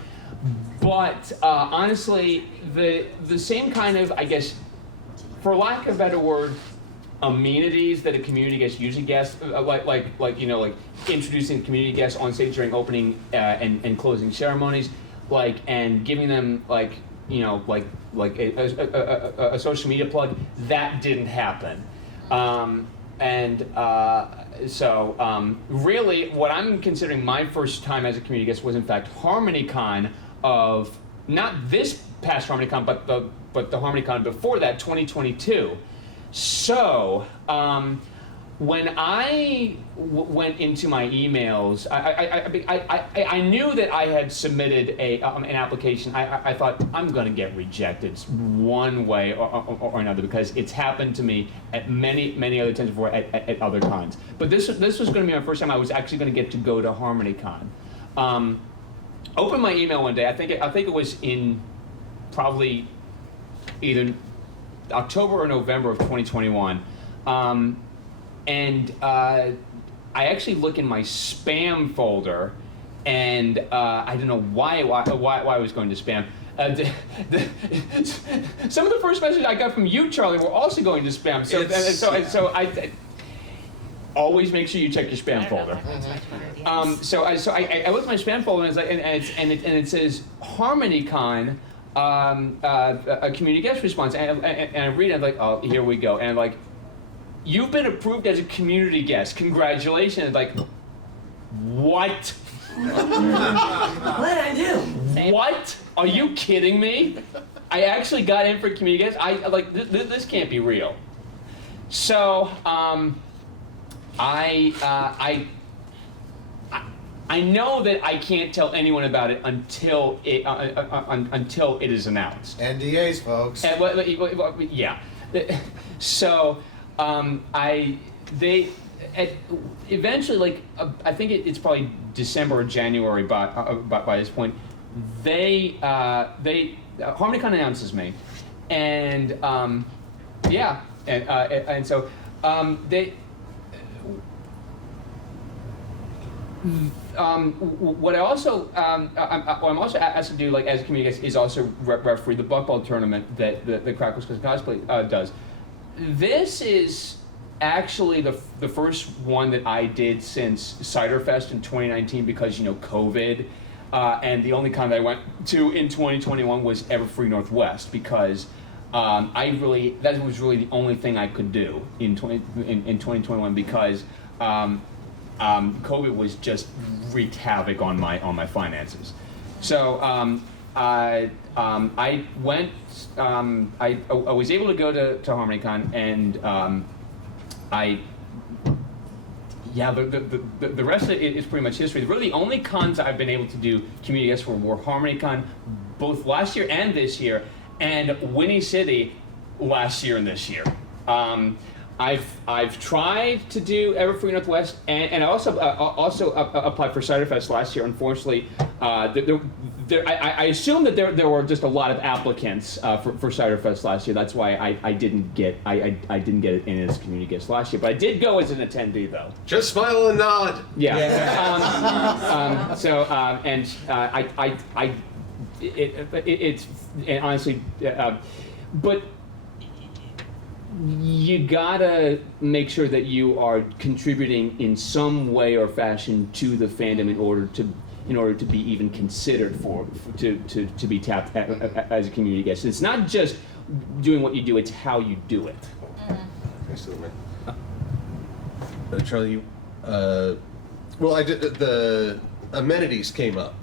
but honestly, the same kind of, I guess, for lack of a better word, amenities that a community guest usually gets, like introducing community guests on stage during opening and closing ceremonies, and giving them a social media plug, that didn't happen. Really, what I'm considering my first time as a community guest was in fact HarmonyCon of not this past HarmonyCon, but the HarmonyCon before that, 2022. So, when I went into my emails, I knew that I had submitted an application. I thought I'm going to get rejected one way or another because it's happened to me at many other times before at other cons. But this was going to be my first time I was actually going to get to go to HarmonyCon. Opened my email one day. I think it was in probably either October or November of 2021. I actually look in my spam folder, and I don't know why I was going to spam. Some of the first messages I got from you, Charlie, were also going to spam. So I always make sure you check your spam folder. So I look at my spam folder and it says HarmonyCon, a community guest response, and I read it, I'm like, oh, here we go, and I'm like, you've been approved as a community guest. Congratulations. Like, what? What did I do? What? Are you kidding me? I actually got in for community guest. This can't be real. So, I know that I can't tell anyone about it until it is announced. NDAs, folks. And, yeah. So. Eventually, I think it's probably December or January by this point. HarmonyCon announces me, and so they. What I'm also asked to do, as a community guest, is also referee the Buck Ball tournament that the Crackles Cosplay does. This is actually the first one that I did since Cider Fest in 2019 because, COVID, and the only con that I went to in 2021 was Everfree Northwest because that was really the only thing I could do in 2021 because COVID was just wreaked havoc on my finances. So I went. I was able to go to HarmonyCon, and the rest of it is pretty much history. Really, the only cons I've been able to do community guests were HarmonyCon, both last year and this year, and Whinny City last year and this year. I've tried to do Everfree Northwest, and I also applied for Cider Fest last year. Unfortunately, I assume that there were just a lot of applicants for Cider Fest last year. That's why I didn't get it in as community guest last year. But I did go as an attendee though. Just smile and nod. Yeah. It's honestly, but. You gotta make sure that you are contributing in some way or fashion to the fandom in order to be even considered to be tapped as a community guest. It's not just doing what you do; it's how you do it. Charlie, well, I did the amenities came up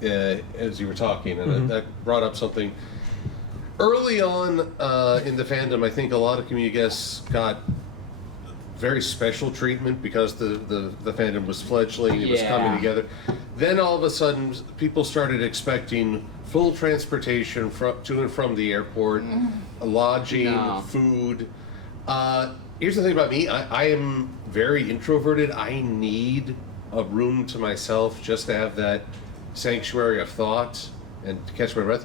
as you were talking, and that brought up something. Early on in the fandom, I think a lot of community guests got very special treatment because the fandom was fledgling, it was coming together. Then all of a sudden, people started expecting full transportation to and from the airport, lodging, No. food. Here's the thing about me. I am very introverted. I need a room to myself just to have that sanctuary of thought and to catch my breath.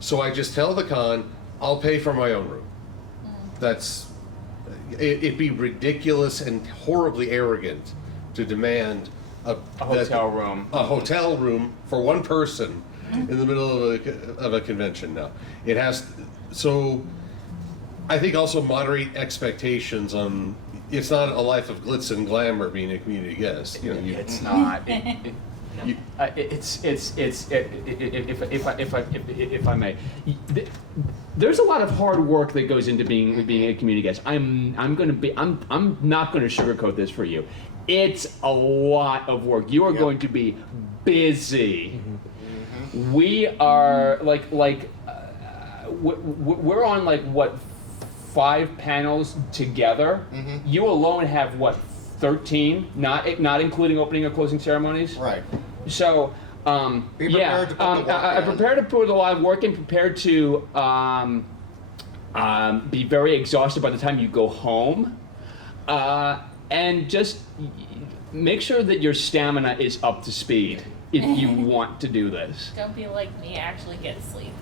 So I just tell the con, I'll pay for my own room. It'd be ridiculous and horribly arrogant to demand A hotel room. a hotel room for one person in the middle of a convention. Now it has. So I think also moderate expectations on. It's not a life of glitz and glamour being a community guest. You know, It's not. If I may, there's a lot of hard work that goes into being a community guest. I'm not going to sugarcoat this for you. It's a lot of work. You are going to be busy. We are we're on like what 5 panels together. You alone have what 13, not including opening or closing ceremonies. Right. So, Be prepared to put the work in. prepared to put a lot of work in, prepared to be very exhausted by the time you go home, and just make sure that your stamina is up to speed if you want to do this. Don't be like me, actually get sleep.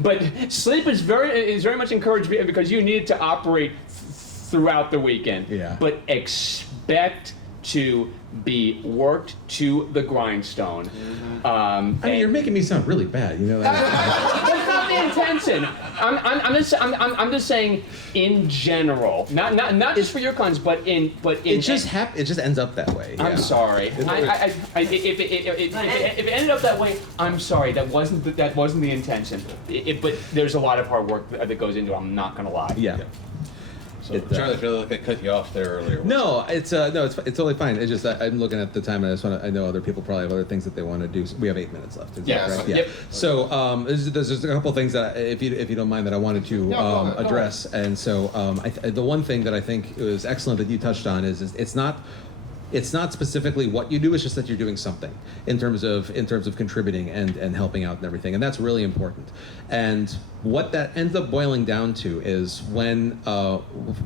But sleep is very much encouraged because you need to operate throughout the weekend. Yeah. But expect to be worked to the grindstone. I mean, you're making me sound really bad. You know that. That's not the intention. I'm just saying in general, not just for your cons, but in. It just ends up that way. I'm yeah. sorry. If it ended up that way, I'm sorry. That wasn't the intention. But there's a lot of hard work that goes into it. I'm not gonna lie. Yeah. So Charlie, I feel like I cut you off there earlier. No, it's totally fine. It's just I'm looking at the time and I know other people probably have other things that they want to do. We have 8 minutes left. Is that Yes. correct? Yeah. Yep. So there's just a couple things that if you don't mind that I wanted to No, go ahead. address. And so the one thing that I think was excellent that you touched on is it's not specifically what you do, it's just that you're doing something in terms of contributing and helping out and everything, and that's really important. And what that ends up boiling down to is when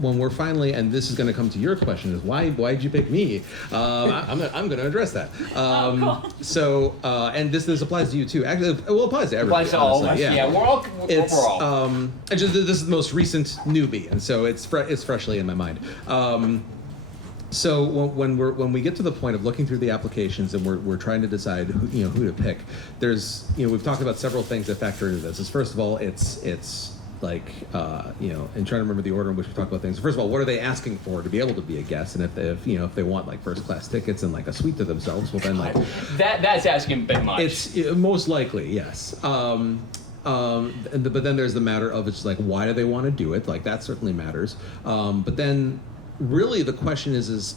we're finally, and this is going to come to your question, is why did you pick me? I'm going to address that. Cool. So and this applies to you too. Actually, well, it applies to everybody. Applies to all of us. honestly, Yeah, we're all It's overall. this is the most recent newbie, and so it's freshly in my mind. So when we get to the point of looking through the applications and we're trying to decide who to pick, there's we've talked about several things that factor into this. First of all, it's like and trying to remember the order in which we talk about things. First of all, what are they asking for to be able to be a guest? And if they want like first class tickets and like a suite to themselves, well then like That's asking a bit much. it's most likely yes. But then there's the matter of it's like why do they want to do it? Like that certainly matters. But then really the question is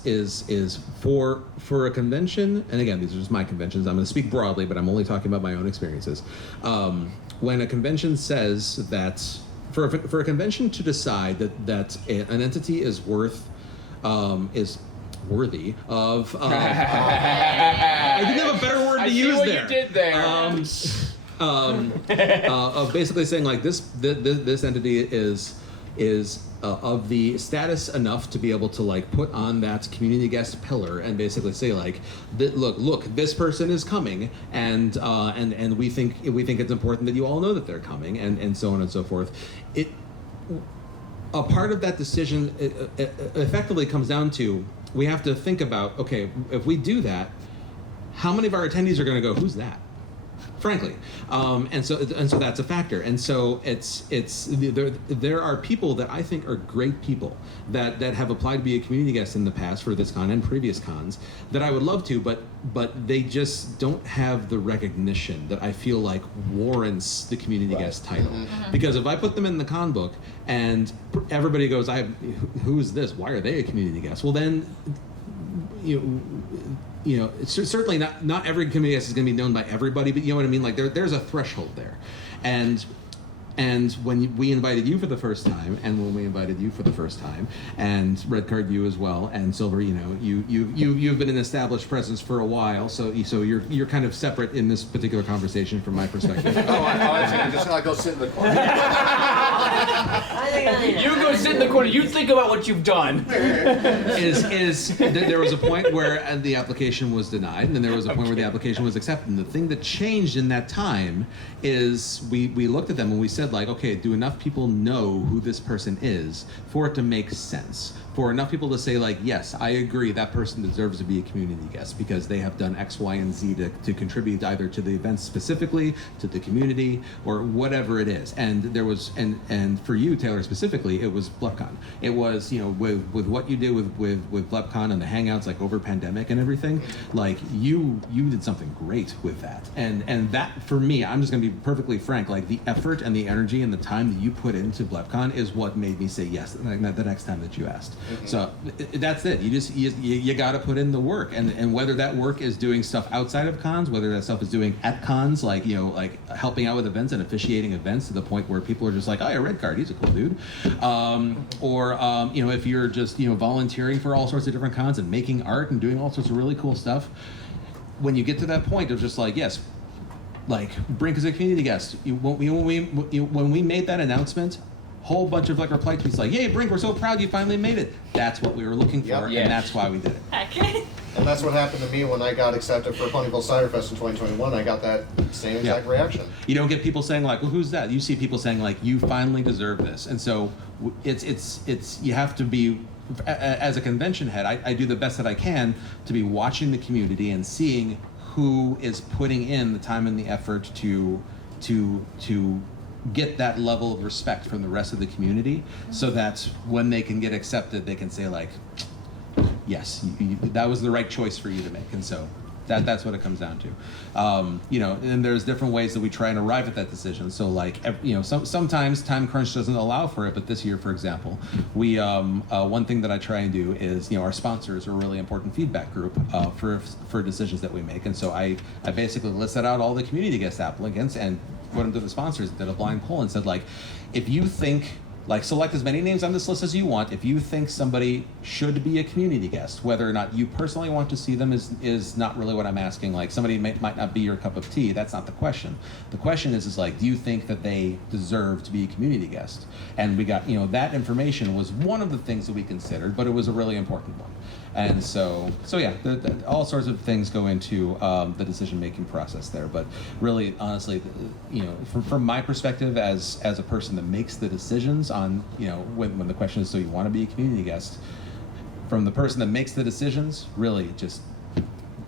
for a convention, and again these are just my conventions. I'm going to speak broadly, but I'm only talking about my own experiences. When a convention says that for a convention to decide that an entity is worthy of I didn't have a better word to use what there. you did there. Of basically saying like this entity is of the status enough to be able to like put on that community guest pillar and basically say like look this person is coming and we think it's important that you all know that they're coming and so on and so forth. A part of that decision effectively comes down to we have to think about, okay, if we do that, how many of our attendees are going to go, who's that? Frankly, and so that's a factor. And so there are people that I think are great people that have applied to be a community guest in the past for this con and previous cons that I would love to, but they just don't have the recognition that I feel like warrants the community guest title. Mm-hmm. Because if I put them in the con book and everybody goes, who is this? Why are they a community guest? Well, then it's certainly not every community guest is going to be known by everybody, but you know what I mean? Like there's a threshold there. And And when we invited you for the first time, and when we invited you for the first time, and Red Card you as well, and Silver, you know, you've been an established presence for a while, so you're kind of separate in this particular conversation from my perspective. I think I'm just gonna go sit in the corner. You go sit in the corner. You think about what you've done. There was a point where the application was denied, and then there was a point where the application was accepted. And the thing that changed in that time is we looked at them and we said, like, okay, do enough people know who this person is for it to make sense? For enough people to say, like, yes, I agree, that person deserves to be a community guest because they have done X, Y, and Z to contribute either to the event specifically, to the community, or whatever it is. And there was, and for you, Taylor, specifically, it was BlepCon. It was, you know, with what you did with BlepCon and the hangouts, like over pandemic and everything, like you did something great with that. And that, for me, I'm just gonna be perfectly frank, like the effort and the energy and the time that you put into BlepCon is what made me say yes the next time that you asked. So that's it. You got to put in the work, and whether that work is doing stuff outside of cons, whether that stuff is doing at cons, like, you know, like helping out with events and officiating events to the point where people are just like, oh, yeah, Red Card, he's a cool dude, or you know, if you're just, you know, volunteering for all sorts of different cons and making art and doing all sorts of really cool stuff. When you get to that point of just like, yes, like Brink is a community guest. When we made that announcement, whole bunch of like reply tweets like, "Yay, Brink, we're so proud you finally made it." That's what we were looking for, Yep. and that's why we did it. Okay. And that's what happened to me when I got accepted for Ponyville Cider Fest in 2021. I got that same exact reaction. You don't get people saying like, "Well, who's that?" You see people saying like, "You finally deserve this," and so it's you have to be. As a convention head, I do the best that I can to be watching the community and seeing who is putting in the time and the effort to get that level of respect from the rest of the community, so that when they can get accepted, they can say like, yes, that was the right choice for you to make. And so that's what it comes down to. You know, and there's different ways that we try and arrive at that decision. So like, you know, sometimes time crunch doesn't allow for it, but this year, for example, we one thing that I try and do is, you know, our sponsors are a really important feedback group for decisions that we make. And so I basically listed out all the community guest applicants and put them to the sponsors, did a blind poll and said, like, if you think, like, select as many names on this list as you want. If you think somebody should be a community guest, whether or not you personally want to see them is not really what I'm asking. Like, somebody might not be your cup of tea. That's not the question. The question is like, do you think that they deserve to be a community guest? And we got, you know, that information was one of the things that we considered, but it was a really important one. And so yeah, all sorts of things go into the decision-making process there. But really, honestly, you know, from my perspective as a person that makes the decisions on, you know, when the question is, so you want to be a community guest, from the person that makes the decisions, really just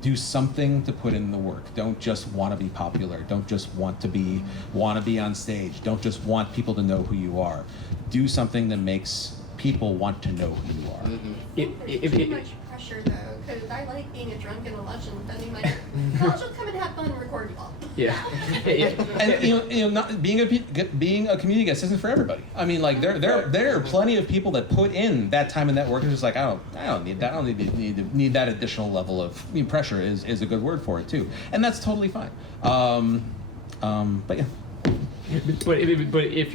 do something to put in the work. Don't just want to be popular. Don't just want to be on stage. Don't just want people to know who you are. Do something that makes people want to know who you are. It's too much pressure though, because I like being a drunken legend, defending my. I'll just come and have fun and record you all. Yeah. And you know, not being a community guest isn't for everybody. I mean, like there are plenty of people that put in that time and that work and just like, I don't need that. I don't need that additional level of, I mean, pressure is a good word for it too, and that's totally fine. But yeah. But if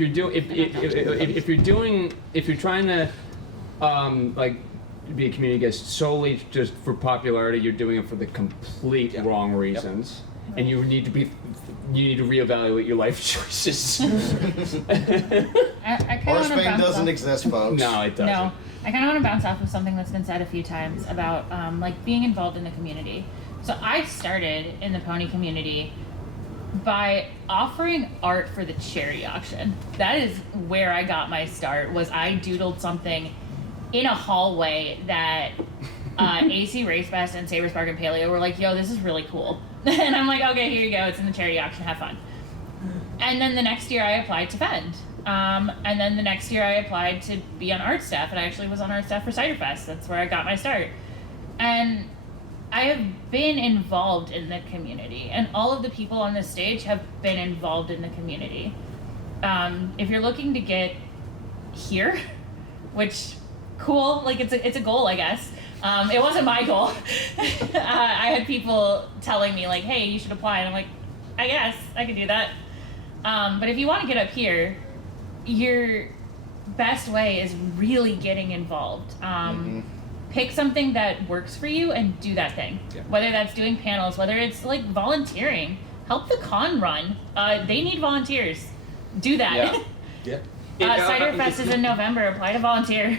you're trying to like be a community guest solely just for popularity, you're doing it for the complete wrong reasons, and you need to reevaluate your life choices. I Horse fame doesn't exist, folks. No, it doesn't. No, I kind of want to bounce off of something that's been said a few times about like being involved in the community. So I started in the pony community by offering art for the charity auction. That is where I got my start. Was I doodled something in a hallway that AC Race Fest and Saber Spark and Paleo were like, yo, this is really cool. And I'm like, okay, here you go. It's in the charity auction. Have fun. And then the next year I applied to Fend. And then the next year I applied to be on art staff, and I actually was on art staff for Cider Fest. That's where I got my start. And I have been involved in the community, and all of the people on this stage have been involved in the community. If you're looking to get here, which, cool, like it's a goal, I guess. It wasn't my goal. I had people telling me like, hey, you should apply, and I'm like, I guess I could do that. But if you want to get up here, your best way is really getting involved. Pick something that works for you and do that thing. Yeah. Whether that's doing panels, whether it's like volunteering, help the con run. They need volunteers. Do that. Yeah. Yeah. Cider Fest is in November. Apply to volunteer.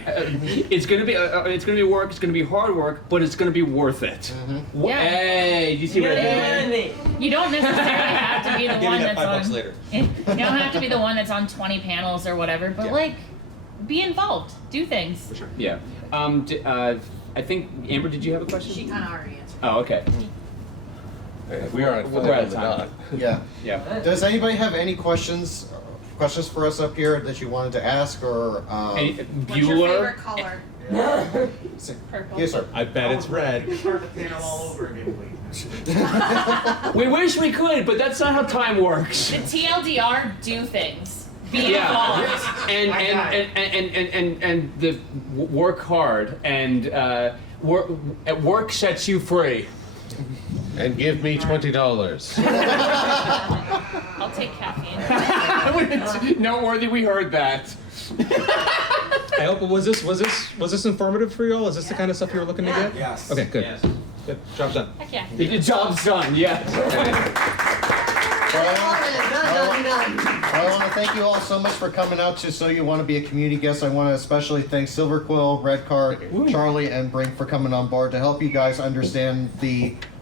It's gonna be work. It's gonna be hard work, but it's gonna be worth it. Yeah. Hey, you see You what I gotta did get there? money. You don't necessarily have to be the Give me one that that's $5 on. later. You don't have to be the one that's on 20 panels or whatever, but Yeah. like, be involved. Do things. For sure. Yeah. I think Amber, did you have a question? She kind of already answered. Oh, okay. We are on We're out of the time. dot. Yeah. Yeah. Does anybody have any questions for us up here that you wanted to ask or? Any, What's your Bueller? favorite color? Purple. Yes, sir. I bet it's red. Start the panel all over again, please. We wish we could, but that's not how time works. The TLDR do things. Be Yeah. involved. And the work hard and work sets you free. And give me $20. I'll take caffeine. Noteworthy, we heard that. I hope was this informative for you all? Is this the kind of stuff you were looking to get? Yes. Okay, good. Yes. Good. Job's done. Heck yeah. The job's done, yes. I want to thank you all so much for coming out to So You Want to Be a Community Guest. I want to especially thank Silver Quill, Red Card, Charlie, and Brink for coming on board to help you guys understand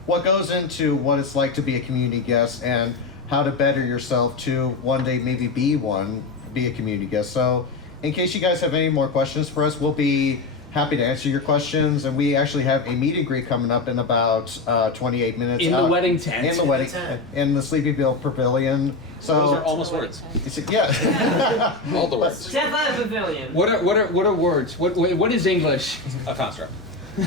what goes into what it's like to be a community guest and how to better yourself to one day maybe be a community guest. So in case you guys have any more questions for us, we'll be happy to answer your questions. And we actually have a meet and greet coming up in about 28 minutes. In the wedding tent. In the wedding in the Sleepyville Pavilion. So Those are almost words. yeah. All the words. Sapphire Pavilion. What are words? What is English? A construct.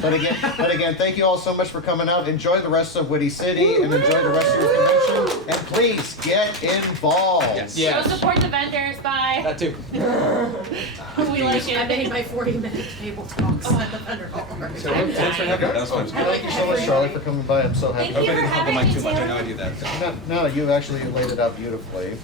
But again, thank you all so much for coming out. Enjoy the rest of Whinny City and enjoy the rest of your convention. And please get involved. Yes. Yeah. Go support the vendors. Bye. That too. We like I made it. my 40-minute table talks at the vendor hall. So thanks for having me. That was fun. Thank you so much, Charlie, for coming by. I'm so happy. Thank you for Hope I didn't hug the having mic me, too much. I know Taylor. I do that. No, you actually laid it out beautifully.